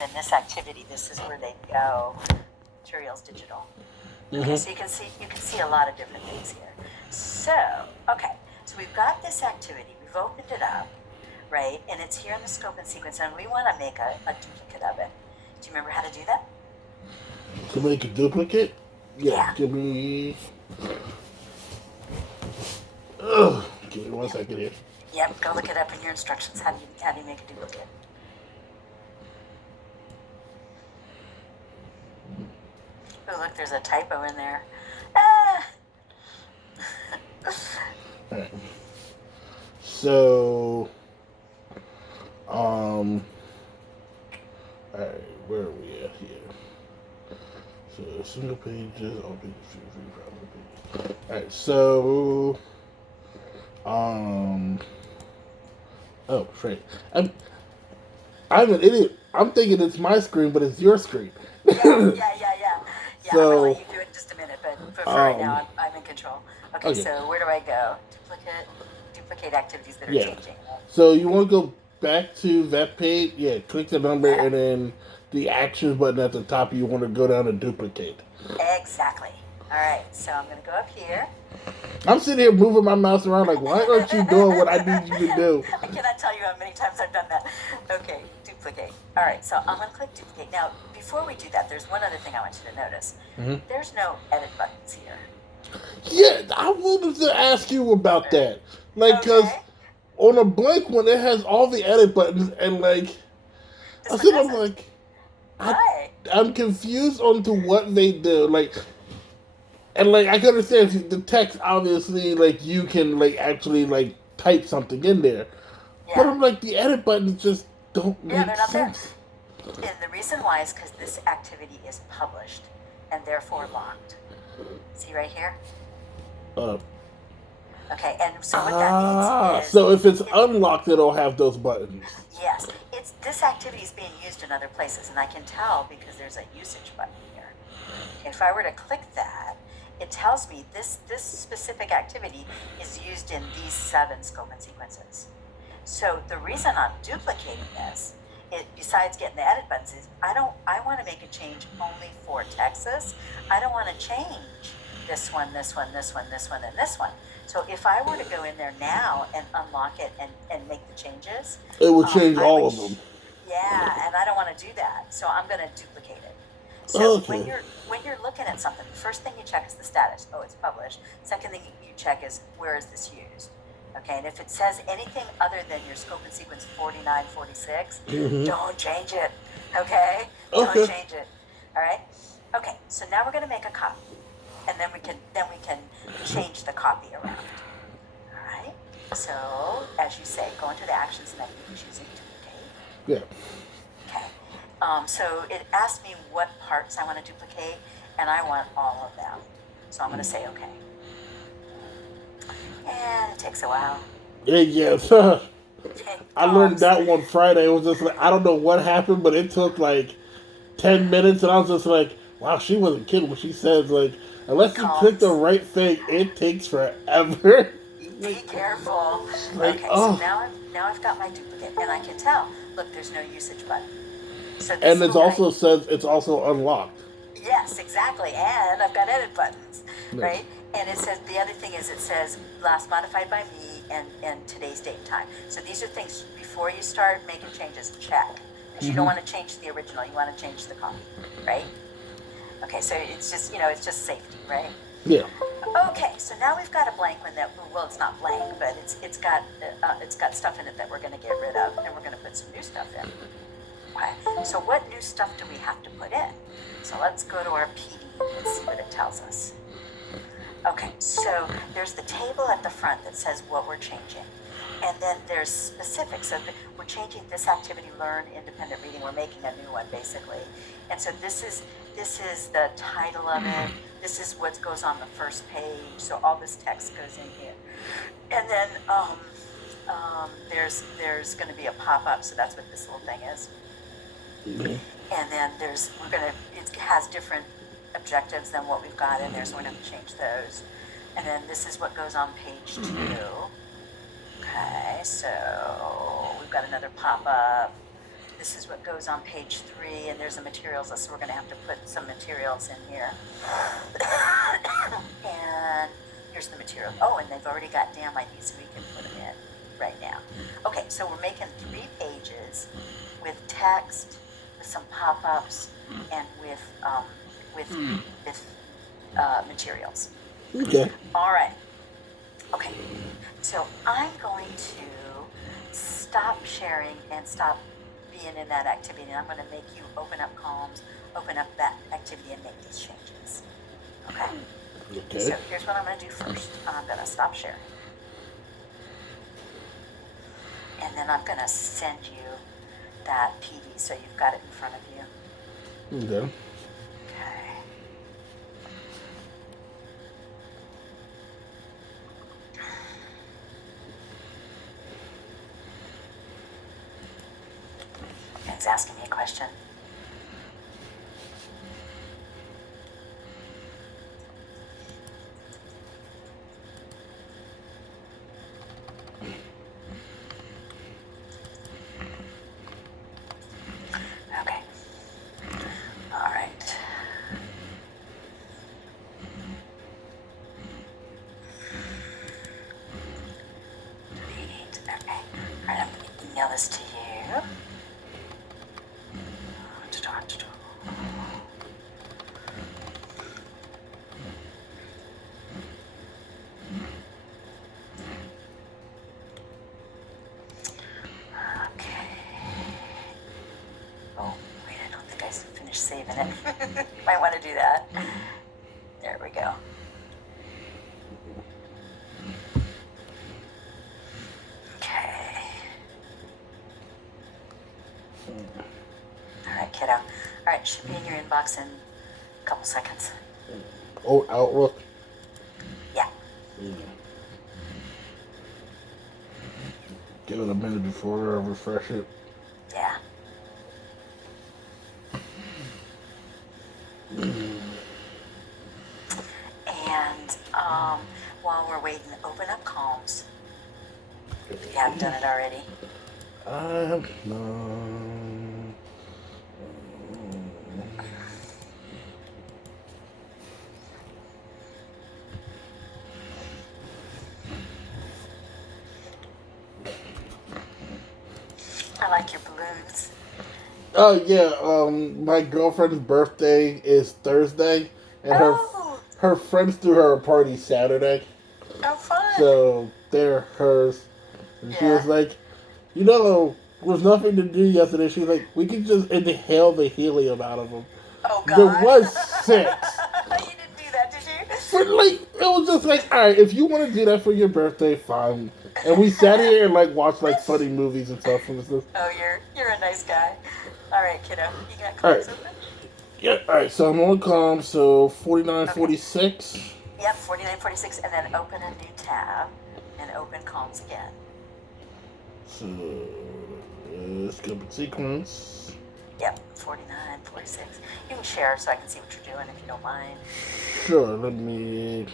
in this activity, this is where they go. Materials digital. Okay, so you can see a lot of different things here. So, okay, so we've got this activity, we've opened it up, right? And it's here in the scope and sequence, and we want to make a duplicate of it. Do you remember how to do that? To make a duplicate? Yeah. Give me 1 second here. Yep, go look it up in your instructions. How do you make a duplicate? Oh, look, there's a typo in there. Ah! Alright. So, alright, where are we at here? So, single pages, all pages, free, pages. Alright, so, oh, right. I'm an idiot. I'm thinking it's my screen, but it's your screen. Yeah. So, I'm gonna let you do it in just a minute, but for right now, I'm in control. Okay, so where do I go? Duplicate activities that are changing. So you want to go back to that page? Yeah, click the number and then the actions button at the top. You want to go down and duplicate. Exactly. All right, so I'm gonna go up here. I'm sitting here moving my mouse around like, why aren't you doing what I need you to do? I cannot tell you how many times I've done that. Okay, duplicate. All right, so I'm going to click duplicate. Now, before we do that, there's one other thing I want you to notice. There's no edit buttons here. Yeah, I wanted to ask you about that. Like, because on a blank one, it has all the edit buttons, and like, I'm like, I'm confused on to what they do. Like, and like I can understand the text, obviously, like you can like actually like type something in there, but I'm like the edit buttons just don't make sense. And the reason why is because this activity is published and therefore locked. See right here? Okay, and so what that means is... So if it's unlocked, it'll have those buttons. Yes. This activity is being used in other places, and I can tell because there's a usage button here. If I were to click that, it tells me this specific activity is used in these 7 scope and sequences. So the reason I'm duplicating this, besides getting the edit buttons, is I want to make a change only for Texas. I don't want to change this one, this one, this one, this one, and this one. So if I were to go in there now and unlock it and make the changes, it would change all of them. Yeah, and I don't want to do that. So I'm going to duplicate it. So when you're looking at something, the first thing you check is the status. Oh, it's published. Second thing you check is where is this used? Okay, and if it says anything other than your scope and sequence 49, 46, don't change it. Okay? Don't change it. All right? Okay, so now we're going to make a copy. And then we can change the copy around. All right? So, as you say, go into the actions menu and choosing duplicate. Yeah. Okay. So it asked me what parts I want to duplicate, and I want all of them. So I'm going to say okay. And it takes a while. Yes. I learned that one Friday. It was just like, I don't know what happened, but it took like 10 minutes, and I was just like, wow, she wasn't kidding when she says, like, unless you click the right thing, it takes forever. Be careful. Like, okay, so now I've got my duplicate, and I can tell, look, there's no usage button. So and it also says it's also unlocked. Yes, exactly. And I've got edit buttons, right? And it says, the other thing is it says last modified by me and today's date and time. So these are things before you start making changes, check. Because you don't want to change the original, you want to change the copy, right? Okay, so it's just, it's just safety, right? Yeah. Okay, so now we've got a blank one that, well, it's not blank, but it's got stuff in it that we're going to get rid of, and we're going to put some new stuff in. Okay, so what new stuff do we have to put in? So let's go to our PD and see what it tells us. Okay, so there's the table at the front that says what we're changing. And then there's specifics. So we're changing this activity, learn independent reading. We're making a new one, basically. And so this is the title of it. This is what goes on the first page. So all this text goes in here. And then there's going to be a pop-up. So that's what this little thing is. And then it has different objectives than what we've got in there, so we're going to change those. And then this is what goes on page 2. Okay, so we've got another pop-up. this is what goes on page 3, and there's a materials list, so we're gonna have to put some materials in here. And here's the material. Oh, and they've already got damn IDs, so we can put them in right now. Okay, so we're making 3 pages with text, with some pop-ups, and with materials. Okay. All right. Okay. So I'm going to stop sharing and stop being in that activity, and I'm going to make you open up Calms, open up that activity, and make these changes. Okay? Okay. So here's what I'm going to do first. I'm going to stop sharing. And then I'm going to send you that PD so you've got it in front of you. Okay. Okay. It's asking me a question. Okay. All right. Delete. Okay. All right, I'm going to email this to you. Okay. Oh, wait, I don't think I finished saving it. Might want to do that. There we go. Okay. All right, kiddo. All right, should be in your inbox in a couple seconds. Oh, Outlook. Yeah. Give it a minute before I refresh it. Yeah. And while we're waiting, open up Calms. If you haven't done it already. I like your balloons. Oh yeah, my girlfriend's birthday is Thursday, and her friends threw her a party Saturday. Oh, fun. So they're hers. And she was like, with nothing to do yesterday, she's like, we can just inhale the helium out of them. Oh, God. There was 6. You didn't do that, did you? But it was just like, all right, if you want to do that for your birthday, fine. And we sat here and watched funny movies and stuff. And stuff. Oh, you're a nice guy. All right, kiddo, you got Calms open? Yeah. All right. So I'm on Calms. So 4946. Okay. Yep, 4946, and then open a new tab and open Calms again. So skip sequence. Yep, 4946. You can share so I can see what you're doing if you don't mind. Sure. Let me.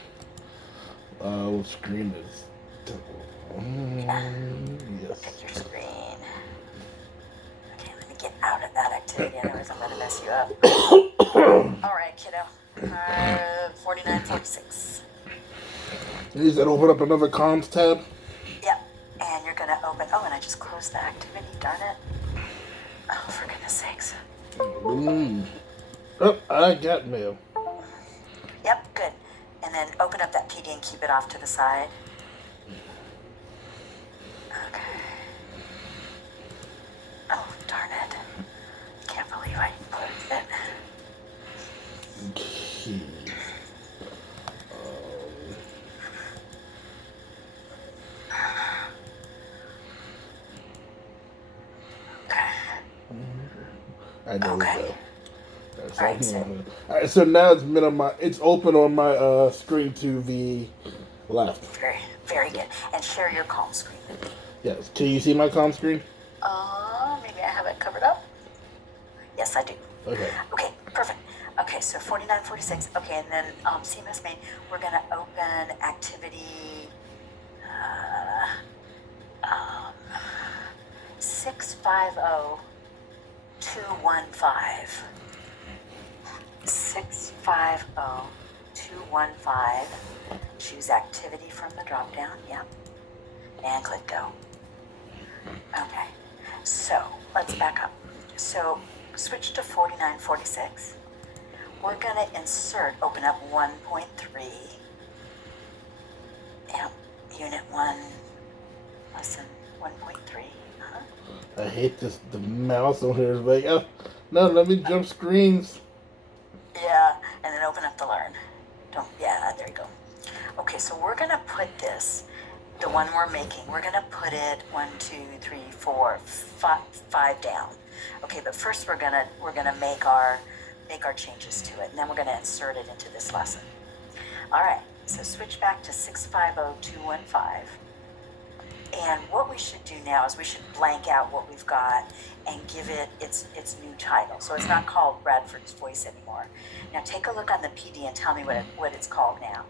What screen is? Yes. Pick your screen. Okay, let me get out of that activity, otherwise I'm gonna mess you up. All right, kiddo. 4946. You said open up another Calms tab. Yep, and you're gonna open. Oh, and I just closed the activity. Darn it. Oh, for goodness sakes. Oh, I got mail. Yep, good. And then open up that PD and keep it off to the side. Okay. Oh, darn it. Can't believe I closed it. Okay. I know Okay. we go. All right, so now it's open on my screen to the left. Very, very good. And share your Calm screen with me. Yes. Can you see my Calm screen? Maybe I have it covered up. Yes, I do. Okay. Okay, perfect. Okay, so 4946. Okay, and then CMS main, we're gonna open activity 650 215. 650215. Choose activity from the drop down. Yep. And click go. Okay. So let's back up. So switch to 4946. We're going to insert, open up 1.3. Yep. Unit 1, lesson 1.3. I hate this. The mouse on here is like, oh, no, let me jump screens. Yeah, and then open up the learn. Don't, yeah, there you go. Okay, so we're gonna put this, the one we're making, we're gonna put it 1, 2, 3, 4, 5 down. Okay, but first we're gonna make our changes to it, and then we're gonna insert it into this lesson. All right, so switch back to 650215. And what we should do now is we should blank out what we've got and give it its new title. So it's not called Bradford's Voice anymore. Now take a look on the PD and tell me what it's called now.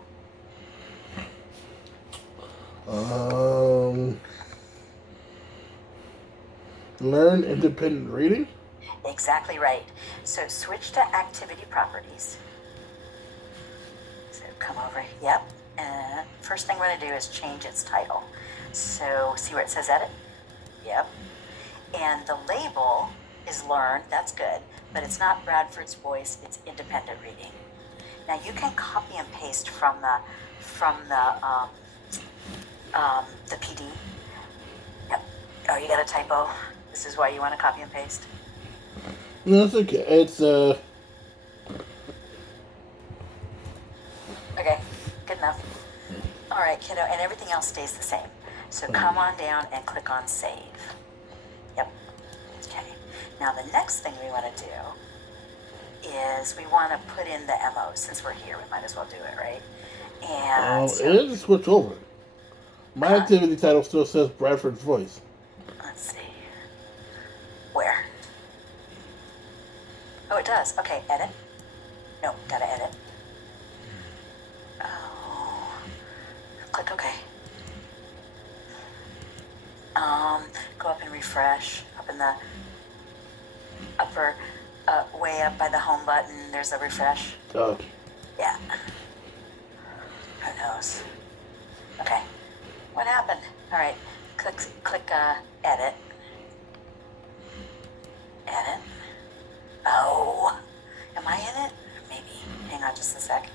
Learn independent reading? Exactly right. So switch to activity properties. So come over, yep. And first thing we're gonna do is change its title. So see where it says edit? Yep. And the label is learn, that's good, but it's not Bradford's Voice, it's independent reading. Now you can copy and paste from the PD. Yep. Oh, you got a typo. This is why you want to copy and paste. No, it's okay. It's Okay, good enough. All right, kiddo, and everything else stays the same. So come on down and click on save. Yep. Okay. Now the next thing we want to do is we want to put in the MOs. Since we're here, we might as well do it, right? And so, it is switch over. My activity title still says Bradford's Voice. let's see. Where? Oh, it does. Okay, edit. No, gotta edit. Oh, click OK. Go up and refresh. Up in the upper, way up by the home button, there's a refresh. Oh. Yeah. Who knows? Okay. What happened? All right. Click edit. Edit. Oh. Am I in it? Maybe. Hang on just a sec.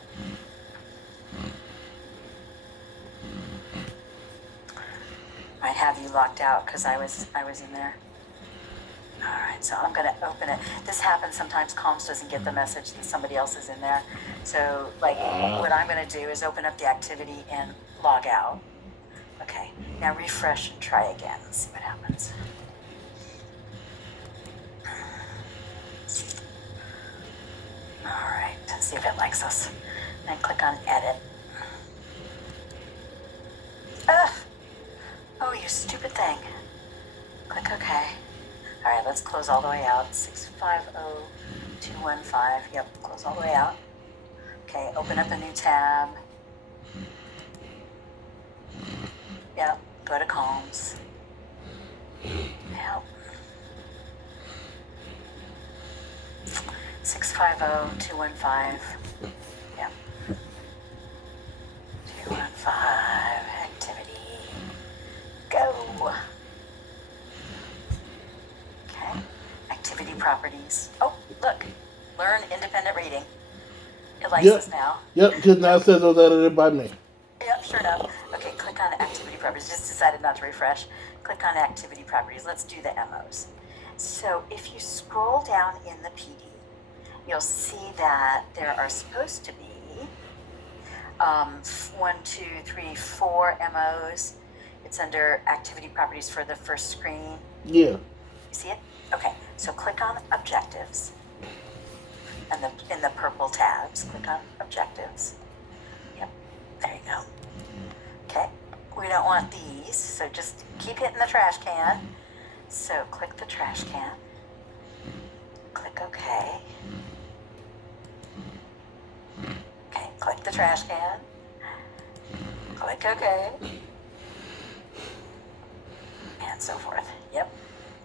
Might have you locked out because I was in there. All right, so I'm gonna open it. This happens sometimes. Calms doesn't get the message that somebody else is in there. So, like, what I'm gonna do is open up the activity and log out. Okay, now refresh and try again. Let's see what happens. All right, let's see if it likes us. Then click on edit. Ugh. Oh, you stupid thing. Click OK. All right, let's close all the way out. 650215. Yep, close all the way out. Okay, open up a new tab. Yep, go to Calms. Yep. 650215. Yep. 215. Activity. Go. Okay. Activity properties. Oh, look. Learn independent reading. It likes us now. Yep, because now it says it was edited by me. Yep, sure enough. Okay, click on activity properties. Just decided not to refresh. Click on activity properties. Let's do the MOs. So if you scroll down in the PD, you'll see that there are supposed to be 1, 2, 3, 4 MOs. It's under activity properties for the first screen. Yeah. You see it? Okay, so click on objectives. And in the purple tabs, click on objectives. Yep, there you go. Okay, we don't want these, so just keep hitting the trash can. So click the trash can. Click OK. Okay, click the trash can. Click OK. And so forth. Yep.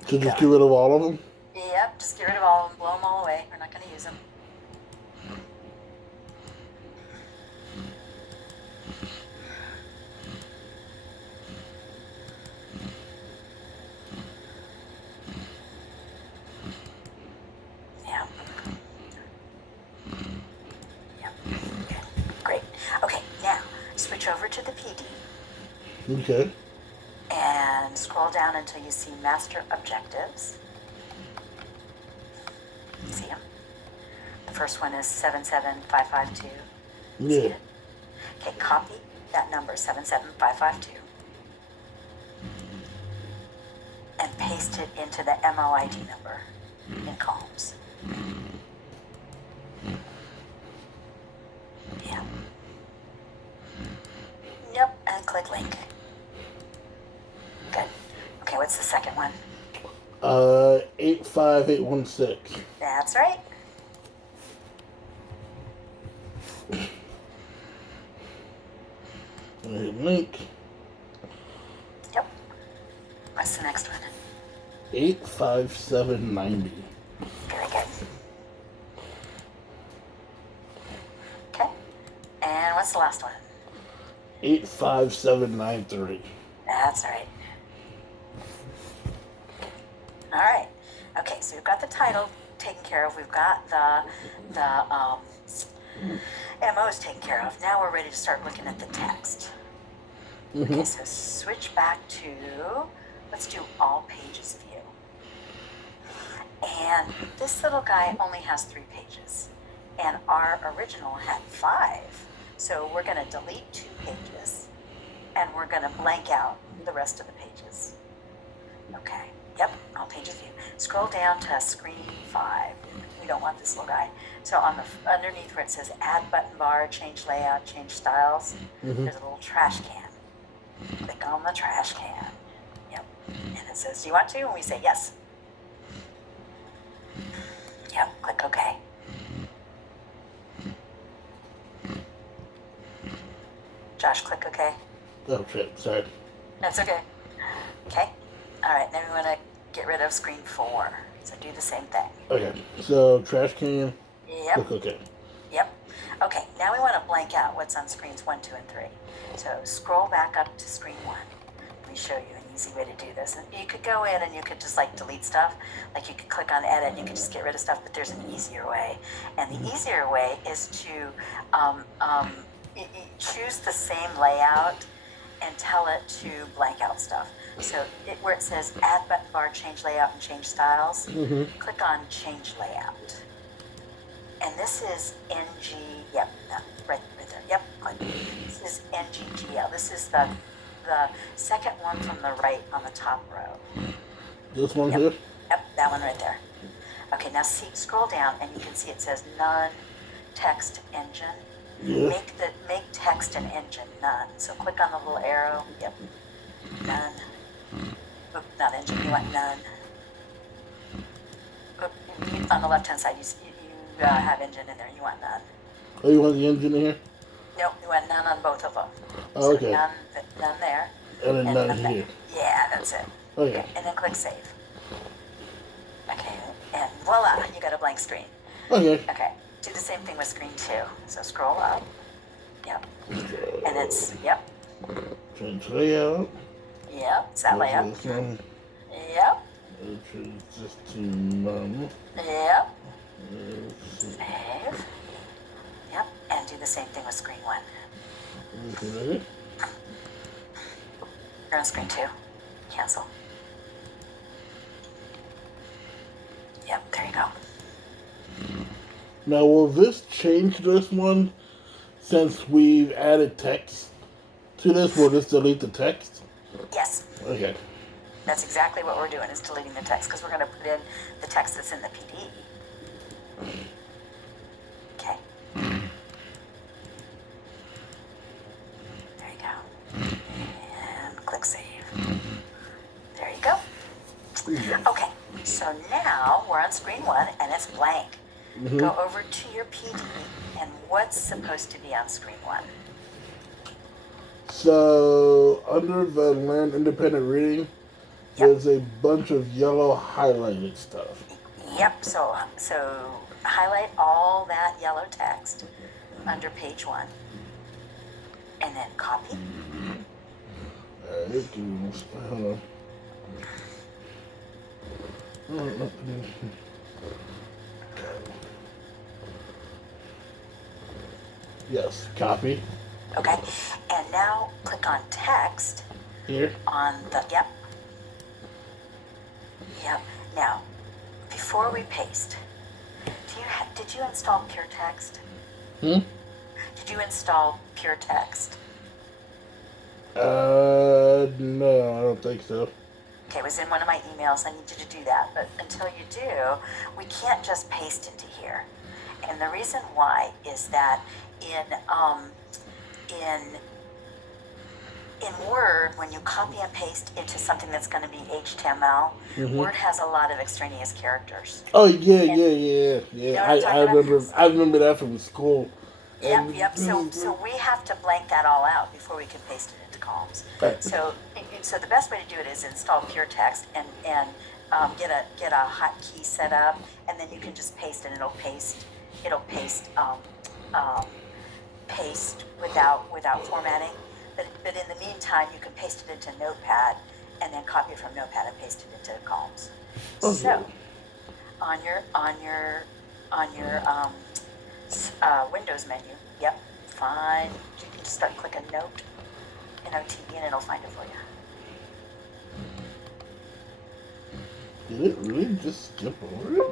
So just get rid of all of them? Yep, just get rid of all of them, blow them all away. We're not going to use them. Yeah. Yeah. Good. Great. Okay, now switch over to the PD. Okay. And scroll down until you see Master Objectives. See them? The first one is 77552. See Yeah. it? Okay, copy that number, 77552, and paste it into the MOID number in columns. Yeah. Yep, and click link. Good. Okay, what's the second one? 85816. That's right. Link. Yep. What's the next one? 85790. Very good. Okay. And what's the last one? 85793. That's right. All right. Okay, so we've got the title taken care of. We've got the MOs taken care of. Now we're ready to start looking at the text. Okay, so switch back to, let's do all pages view. And this little guy only has 3 pages. And our original had 5. So we're going to delete 2 pages. And we're going to blank out the rest of the pages. Okay. Yep, all pages view. Scroll down to screen 5. We don't want this little guy. So on the underneath where it says add button bar, change layout, change styles, there's a little trash can. Click on the trash can. Yep. And it says, do you want to? And we say yes. Yep, click OK. Josh, click OK. Oh shit, sorry. That's okay. Okay. All right, now we want to get rid of screen 4. So do the same thing. Okay, so trash can. Yep. Click OK. Yep. Okay, now we want to blank out what's on screens 1, 2, and 3. So scroll back up to screen 1. Let me show you an easy way to do this. And you could go in and you could just like delete stuff. Like you could click on edit and you could just get rid of stuff, but there's an easier way. And the easier way is to choose the same layout and tell it to blank out stuff. So where it says add button bar, change layout, and change styles, click on change layout. And this is NG, yep, no, right there, yep, click. This is NGGL. This is the second one from the right on the top row. This one here? Yep, that one right there. Okay, now see, scroll down and you can see it says none text engine. Yeah. Make text and engine none. So click on the little arrow. Yep. None. Oop, not engine. You want none. Oop, on the left hand side, you have engine in there. You want none. Oh, you want the engine in here? Nope. You want none on both of them. Oh, okay. So none there. And then none there. here. Yeah, that's it. Okay. And then click save. Okay. And voila, you got a blank screen. Okay. Okay. Do the same thing with screen 2. So scroll up. Yep. And it's, yep. Change layout. Yep. It's that layout. This one. Yep. Change this to none. Yep. Save. Yep. And do the same thing with screen 1. Okay. You're on screen 2. Cancel. Yep. There you go. Now, will this change this one since we've added text to this? Will this delete the text? Yes. Okay. That's exactly what we're doing, is deleting the text, because we're going to put in the text that's in the PD. Okay. There you go. And click save. There you go. Okay, so now we're on screen 1 and it's blank. Go over to your PD, and what's supposed to be on screen 1? So, under the Learn Independent Reading, there's a bunch of yellow highlighted stuff. Yep, so highlight all that yellow text under page 1, and then copy. Alright, hold on. Yes, copy. Okay, and now click on text Here. on the, yep. Now, before we paste, did you install Pure Text? Hmm? Did you install Pure Text? No, I don't think so. Okay, it was in one of my emails. I need you to do that. But until you do, we can't just paste into here. And the reason why is that in Word, when you copy and paste into something that's going to be HTML, Word has a lot of extraneous characters. Oh yeah. You know what I'm talking about? I remember that from school. Yep. So we have to blank that all out before we can paste it into columns. Right. So the best way to do it is install Pure Text and get a hotkey set up, and then you can just paste, and it'll paste paste without formatting. But in the meantime, you can paste it into Notepad, and then copy it from Notepad and paste it into columns. Okay. So on your Windows menu, yep, find, you can just start clicking Note, N-O-T-E, and it'll find it for you. Did it really just skip over it?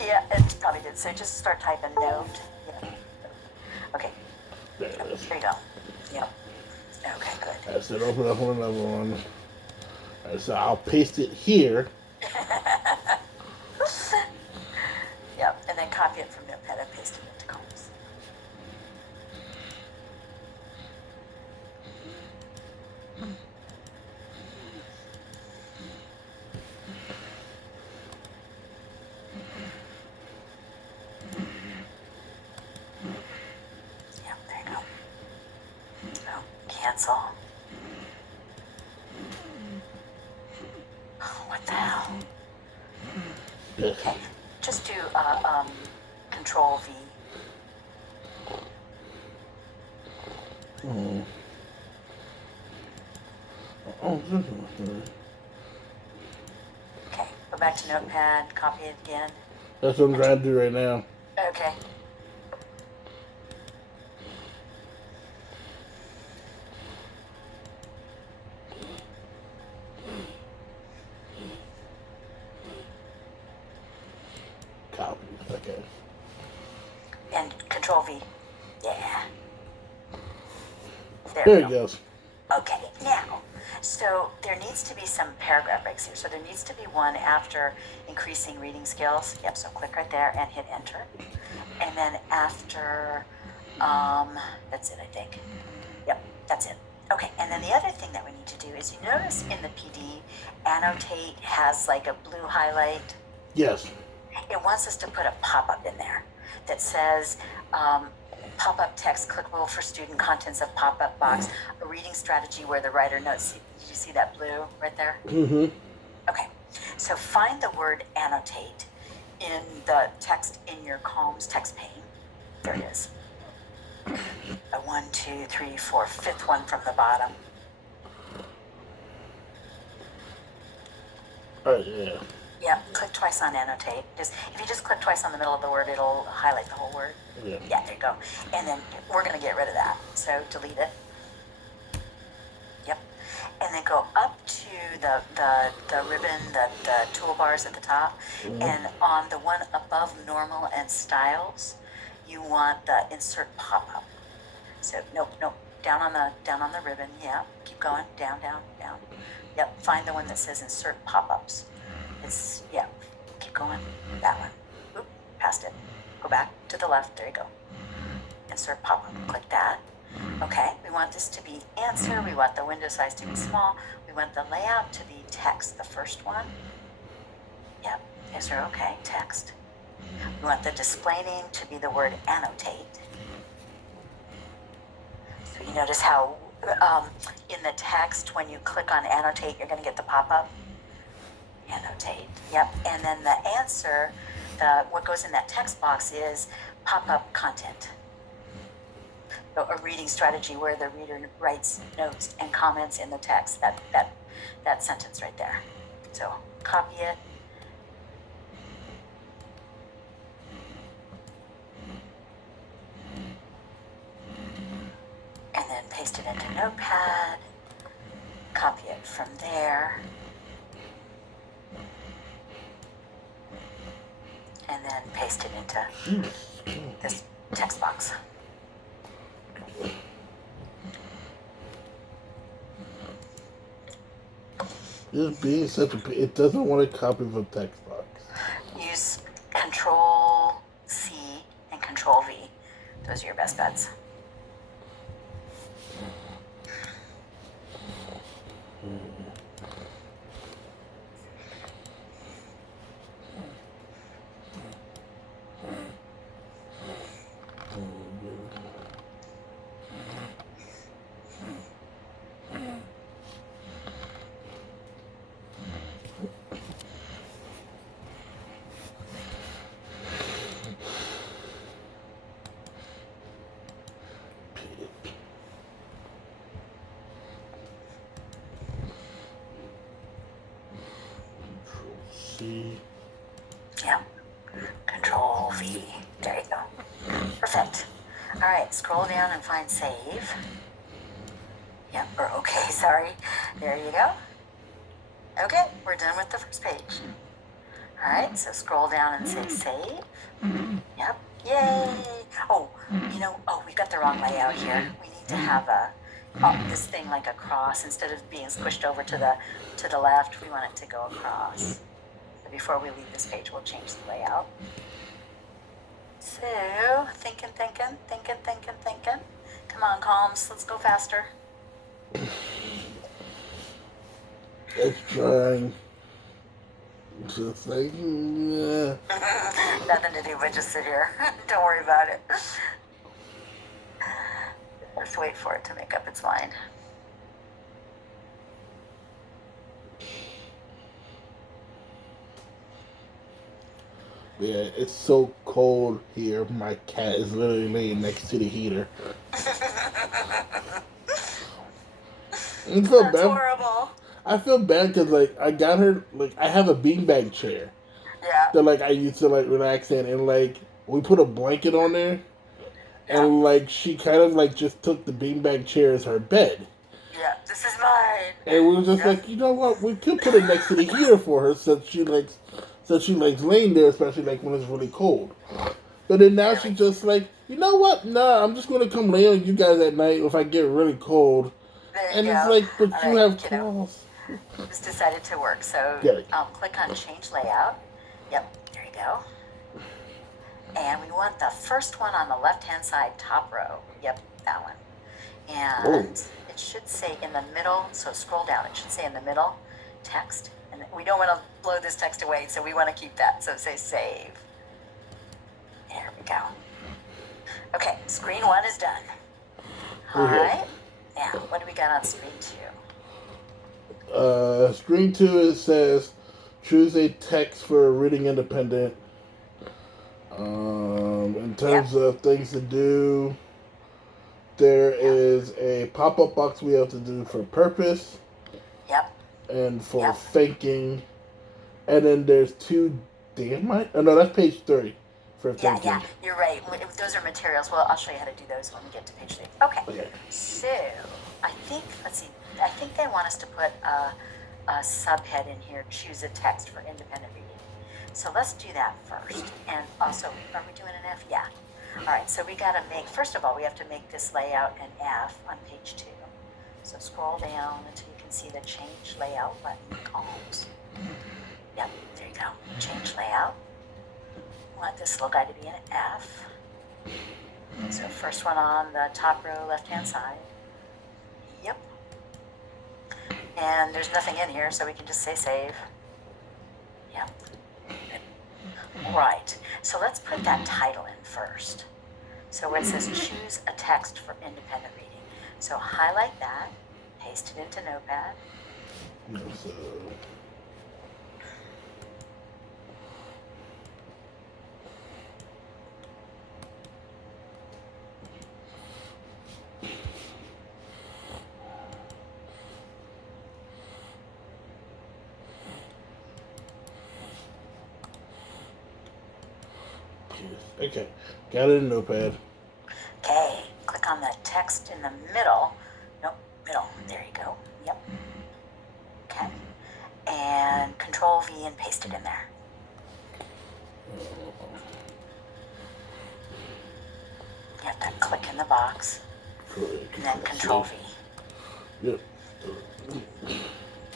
Yeah, it probably did. So just start typing Note. Yeah. Okay, There it is. there you go. Yep. Okay, good. I said open up another one. Alright, so I'll paste it here. Yep, and then copy it from Notepad and paste it into columns. Yep, there you go. So, cancel. Oh, what the hell? Yes. Okay, just do Control V. Okay, go back to Notepad, copy it again. That's what I'm trying to do right now. Okay. Copy. Okay. And Control V. Yeah. There we it go. goes. Okay, now, so there needs to be some paragraph breaks here. So there needs to be one after increasing reading skills. Yep, so click right there and hit enter. And then after, that's it, I think. Yep, that's it. Okay, and then the other thing that we need to do is, you notice in the PD, annotate has like a blue highlight. Yes. It wants us to put a pop-up in there that says, pop-up text clickable for student contents of pop-up box, a reading strategy where the writer notes. Did you see that blue right there? Mm-hmm. Okay, so find the word annotate in the text in your columns text pane. There it is. A 1, 2, 3, 4, fifth one from the bottom. Oh yeah. Yep, click twice on annotate. If you just click twice on the middle of the word, it'll highlight the whole word. Yeah. Yeah, there you go. And then we're going to get rid of that. So delete it. Yep. And then go up to the ribbon, the toolbars at the top. Mm-hmm. And on the one above normal and styles, you want the insert pop-up. So nope. Down on the ribbon. Yeah. Keep going. Down. Yep. Find the one that says insert pop-ups. Yeah. Keep going. That one. Oop, passed it. Go back to the left. There you go. Insert pop-up. Click that. Okay. We want this to be answer. We want the window size to be small. We want the layout to be text. The first one. Yep. Answer. Okay. Text. We want the display name to be the word annotate. So you notice how in the text, when you click on annotate, you're going to get the pop-up. Annotate. Yep. And then the answer, what goes in that text box is pop-up content. So a reading strategy where the reader writes notes and comments in the text. That sentence right there. So copy it. And then paste it into Notepad. Copy it from there. And then paste it into this text box. This being such a, it doesn't want to copy the text box. Use Control C and Control V. Those are your best bets. C. Yeah. Control V. There you go. Perfect. All right, scroll down and find save. Yep, or okay, sorry. There you go. Okay, we're done with the first page. All right, so scroll down and say save. Yep, yay. Oh, we've got the wrong layout here. We need to have this thing like a cross. Instead of being squished over to the left, we want it to go across. So before we leave this page, we'll change the layout. So, thinking. Come on, Calms, let's go faster. It's trying. Just like, yeah. Nothing to do but just sit here. Don't worry about it. Just wait for it to make up its mind. Yeah, it's so cold here. My cat is literally laying next to the heater. That's horrible. I feel bad because, like, I got her, like, I have a beanbag chair. Yeah. That, like, I used to, like, relax in. And, like, we put a blanket on there. And, like, she kind of, like, just took the beanbag chair as her bed. Yeah, this is mine. And we were just like, you know what? We could put it next to the heater for her since she likes laying there, especially, like, when it's really cold. But then now she's just like, you know what? Nah, I'm just going to come lay on you guys at night if I get really cold. There you go. It's like, but All you right, have claws. This decided to work. So click on change layout. Yep, there you go. And we want the first one on the left-hand side, top row. Yep, that one. And it should say in the middle, so scroll down, it should say in the middle, text. And we don't want to blow this text away, so we want to keep that. So say save. There we go. Okay, screen 1 is done. All right. Now, what do we got on screen 2? Screen 2, it says, choose a text for reading independent. In terms of things to do, there is a pop-up box we have to do for purpose. Yep. And for thinking. And then there's 2 oh no, that's page 3 for thinking. Yeah, you're right. Those are materials. Well, I'll show you how to do those when we get to page 3. Okay. So, I think they want us to put a subhead in here, choose a text for independent reading. So let's do that first. And also, are we doing an F? Yeah. All right, so we got to first of all, we have to make this layout an F on page 2. So scroll down until you can see the change layout button, Calms. Yep, there you go. Change layout. We want this little guy to be an F. So first one on the top row, left-hand side. Yep. And there's nothing in here, so we can just say save. Yep. Right. So let's put that title in first. So where it says choose a text for independent reading. So highlight that, paste it into Notepad. Okay, got it in Notepad. Okay, click on the text in the middle. Nope, middle. There you go. Yep. Okay. And Control V and paste it in there. You have to click in the box and then Control V. Yep.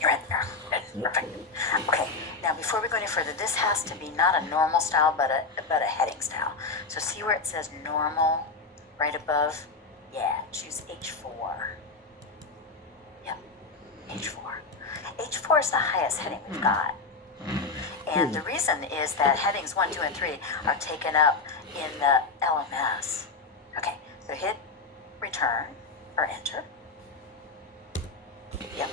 You're in there. Perfect. Okay, now before we go any further, this has to be not a normal style, but a heading style. So see where it says normal right above? Yeah, choose H4. Yep, H4. H4 is the highest heading we've got. And the reason is that headings 1, 2, and 3 are taken up in the LMS. Okay, so hit return or enter. Yep.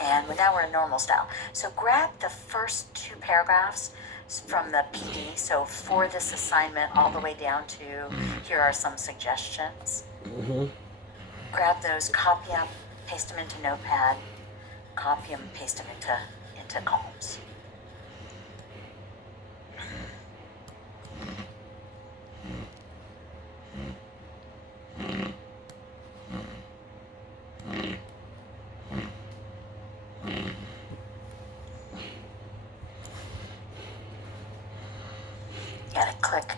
And now we're in normal style. So grab the first 2 paragraphs from the PD. So for this assignment, all the way down to here are some suggestions. Grab those, copy them, paste them into Notepad, copy them, paste them into columns. You gotta click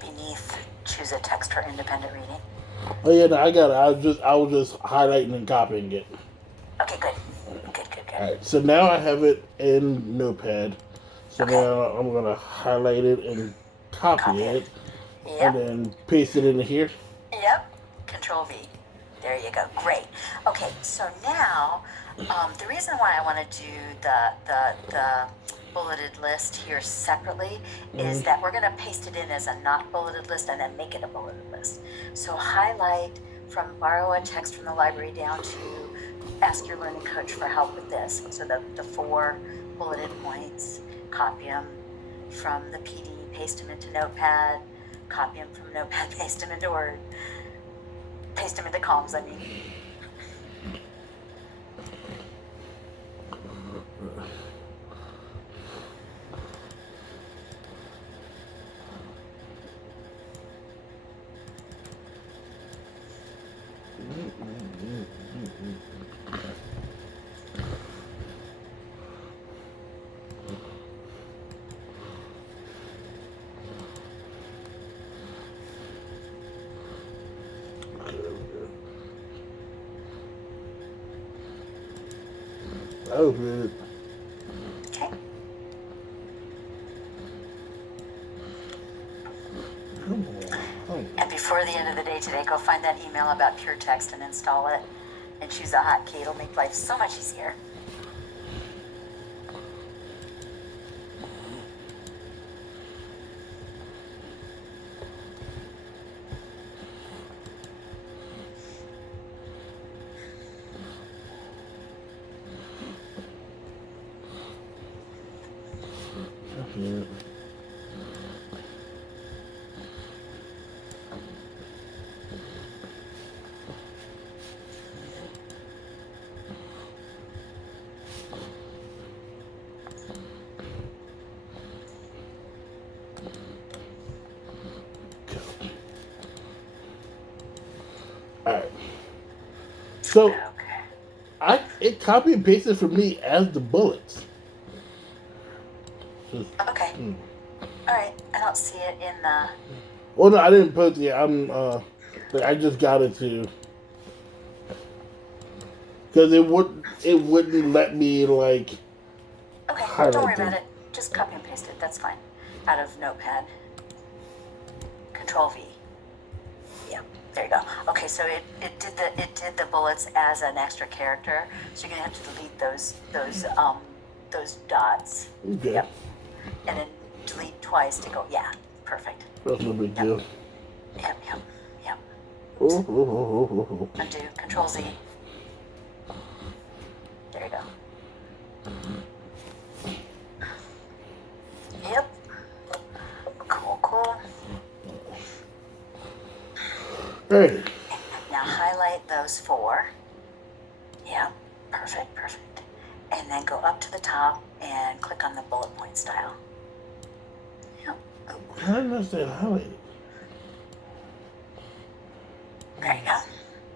beneath, choose a text for independent reading. Oh yeah, no, I got it. I was just highlighting and copying it. Okay, good. Good. All right, so now I have it in Notepad. So now I'm gonna highlight it and copy it, Yep. and then paste it into here. Yep. Control V. There you go. Great. Okay, so now the reason why I want to do the bulleted list here separately is that we're going to paste it in as a not bulleted list and then make it a bulleted list. So highlight from borrow a text from the library down to ask your learning coach for help with this. So the 4 bulleted points, copy them from the PD, paste them into Notepad, copy them from Notepad, paste them into Word, paste them into columns, I mean. That was good. Okay. And before the end of the day today, go find that email about Pure Text and install it and choose a hotkey. It'll make life so much easier. Yeah. All right. So it copy and pasted for me as the bullets. Just, Okay. All right. I don't see it in the. Oh no, I didn't put the. I just got it to. Because it wouldn't let me like. Okay. Highlight Don't worry them. about it. Just copy and paste it. That's fine. Out of Notepad. Control V. Yeah. There you go. Okay. So it did the bullets as an extra character. So you're gonna have to delete those dots. Okay. Yep. And then delete twice to go. Yeah. Perfect. That's no big deal. Yep. Oh. Undo. Control Z. There you go. Yep. Cool. Hey. Now highlight those 4. Yep. Perfect. And then go up to the top and click on the bullet point style. Yep. How did I say highlighted? There you go.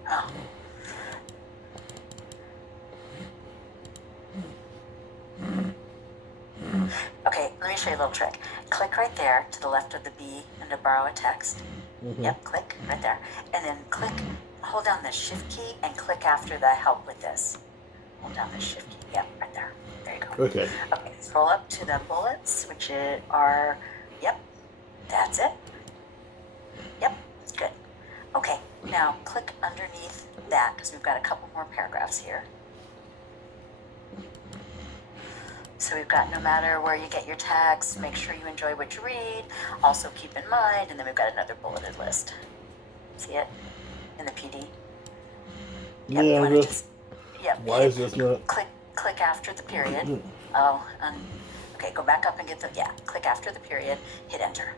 Oh. Okay, let me show you a little trick. Click right there to the left of the B under borrow a text. Mm-hmm. Yep, click right there. And then hold down the shift key and click after the help with this. Hold down the shift key. Yep, right there. There you go. Okay. Okay, scroll up to the bullets, which are, yep, that's it. Yep, good. Okay, now click underneath that because we've got a couple more paragraphs here. So we've got no matter where you get your text, make sure you enjoy what you read. Also keep in mind, and then we've got another bulleted list. See it in the PD? Yep, Yeah, why is this not? Click after the period. Okay, go back up and get click after the period, hit enter.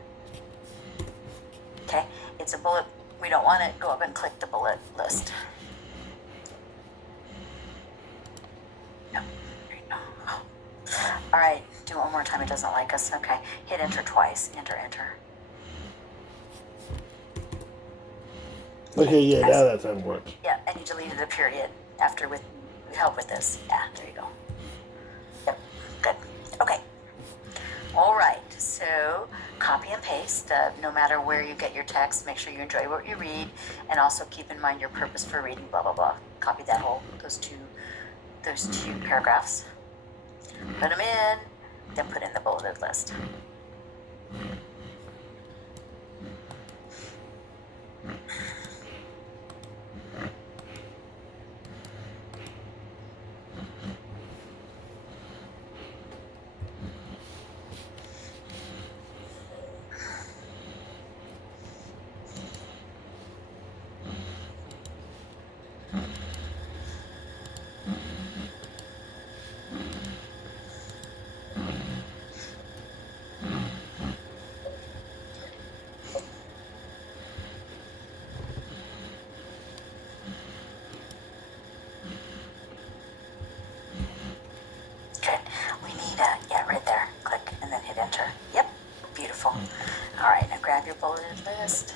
Okay, it's a bullet. We don't want it. Go up and click the bullet list. Yep, there you go. Oh. All right, do it one more time. It doesn't like us. Okay, hit enter twice. Enter. Okay, yeah, now that time works. Yeah, and you deleted a period after with help with this. Yeah, there you go. Yep, good. Okay. All right, so copy and paste. No matter where you get your text, make sure you enjoy what you read, and also keep in mind your purpose for reading. Blah blah blah. Copy those two paragraphs. Put them in, then put in the bulleted list. Good. We need right there. Click and then hit enter. Yep. Beautiful. All right, now grab your bulleted list.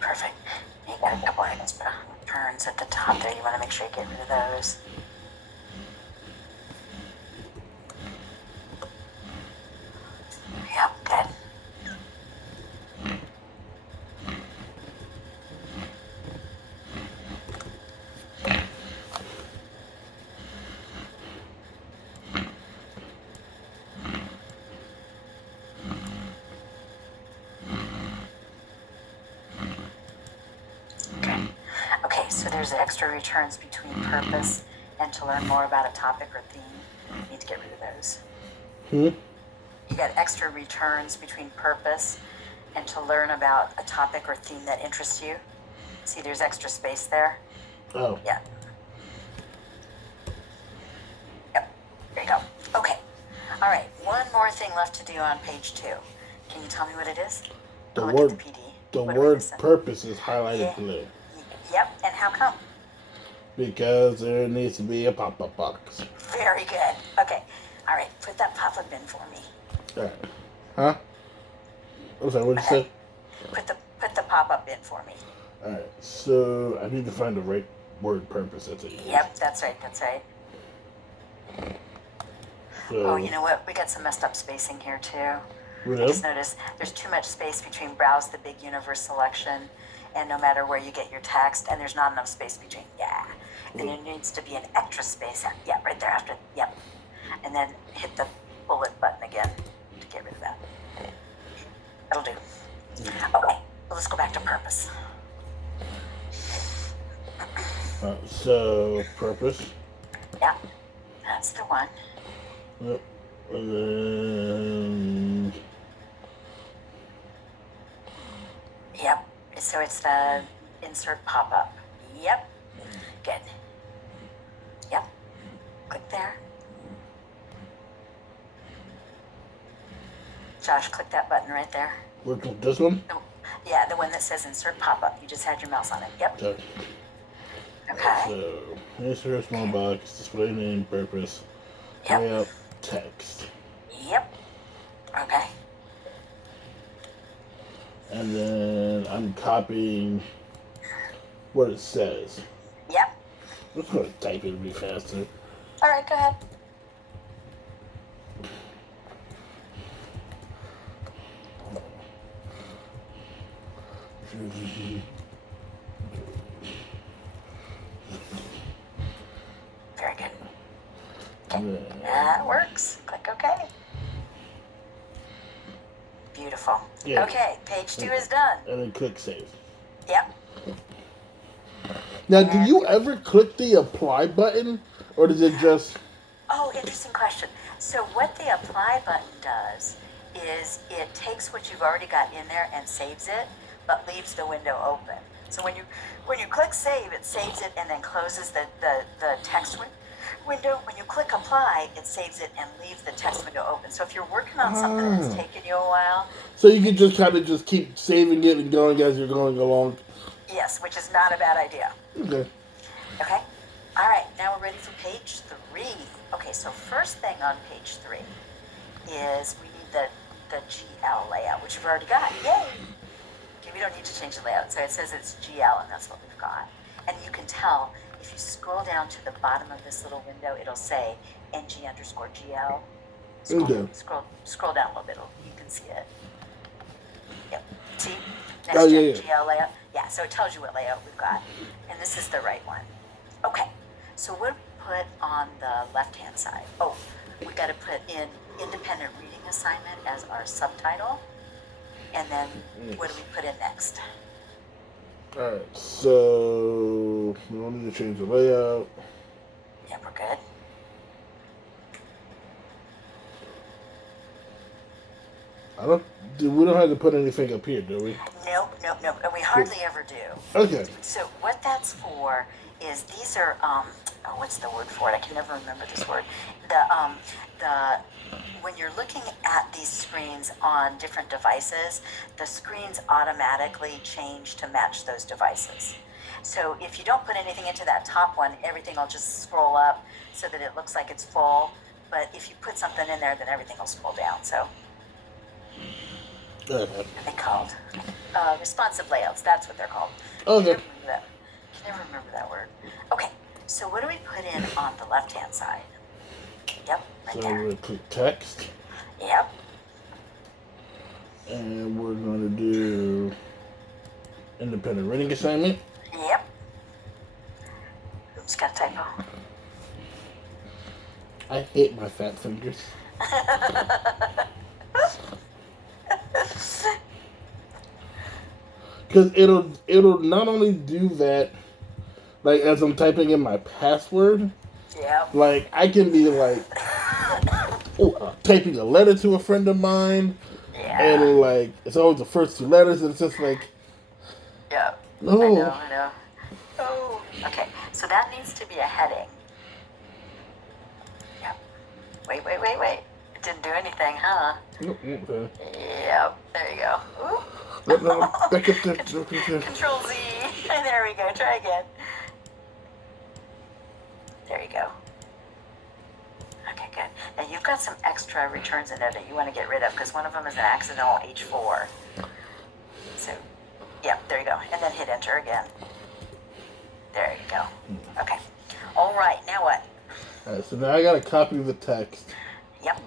Perfect. You got a couple extra turns at the top there. You want to make sure you get rid of those. Yep, good. Okay, so there's extra returns between purpose and to learn more about a topic or theme. You need to get rid of those. You got extra returns between purpose and to learn about a topic or theme that interests you. See, there's extra space there. Oh. Yeah. Yep. There you go. Okay. All right. One more thing left to do on page 2. Can you tell me what it is? The Look word at the PD. the What are we word missing? purpose is highlighted Yeah. blue. Yep. And how come? Because there needs to be a pop-up box. Very good. Okay. All right. Put that pop-up in for me. Alright. Huh? I'm sorry, what did you say? Put the pop-up in for me. Alright, so I need to find the right word purpose. That's it. Yep. That's right. So, Oh, you know what? We got some messed up spacing here too. what I else? just noticed there's too much space between browse the big universe selection and no matter where you get your text, and there's not enough space between, and there needs to be an extra space, right there after, and then hit the bullet button again to get rid of that. That'll do. Okay, well, let's go back to purpose. So, purpose. Yep, that's the one. Yep. And then... Yep, so it's the insert pop-up. Yep, good. Yep, click there. Josh, click that button right there. Which, this one? Yeah, the one that says insert pop-up. You just had your mouse on it. Yep. Okay. Okay. So, insert small box, display name, purpose, Yep. layout, text. Yep. Okay. And then I'm copying what it says. Yep. I'm just going to type it to be faster. All right, go ahead. Very good. Okay. That works. Click OK. Beautiful. Yeah. Okay, page 2 is done. And then click save. Yep. Now, do you ever click the apply button? Or does it just... Oh, interesting question. So what the apply button does is it takes what you've already got in there and saves it, but leaves the window open. So when you click save, it saves it and then closes the text window. When you click apply, it saves it and leaves the text window open. So if you're working on something that's taken you a while, so you can just kind of just keep saving it and going as you're going along. yes, which is not a bad idea. Okay. Okay? All right, now we're ready for page 3. Okay, so first thing on page 3 is we need the GL layout, which we've already got. Yay! Okay, we don't need to change the layout. So it says it's GL, and that's what we've got. And you can tell, if you scroll down to the bottom of this little window, it'll say NG_GL. Okay. Scroll down a little bit, you can see it. Yep. See? Oh, yeah, Next GL layout. Yeah, so it tells you what layout we've got. And this is the right one. Okay, so what do we put on the left-hand side? Oh, we got to put in independent reading assignment as our subtitle. And then what do we put in next? Alright, so we don't need to change the layout. Yep, we're good. We don't have to put anything up here, do we? Nope. And we hardly ever do. Okay. So what that's for is these are what's the word for it? I can never remember this word. The when you're looking at these screens on different devices, the screens automatically change to match those devices. So if you don't put anything into that top one, everything will just scroll up so that it looks like it's full. But if you put something in there, then everything will scroll down. So what are they called? Responsive layouts. That's what they're called. Okay. Can never remember that word. Okay, so what do we put in on the left-hand side? Yep, right So there. we're going to click text. Yep. And we're going to do independent reading assignment. Yep. Oops, got a typo. I hate my fat fingers. Because it'll not only do that, like as I'm typing in my password, Yep. like I can be like typing a letter to a friend of mine, Yeah. and like it's always the first 2 letters, and it's just like, Yep. no. I know. Oh. Okay, so that needs to be a heading. Yep. Wait. It didn't do anything, huh? Okay. Yep. There you go. Ooh. No, back up there. Control Z. There we go. Try again. There you go. Okay, good. Now you've got some extra returns in there that you want to get rid of because one of them is an accidental H4. So, yeah, there you go. And then hit enter again. There you go. Okay. All right. Now what? Alright, so now I gotta copy the text. Yep.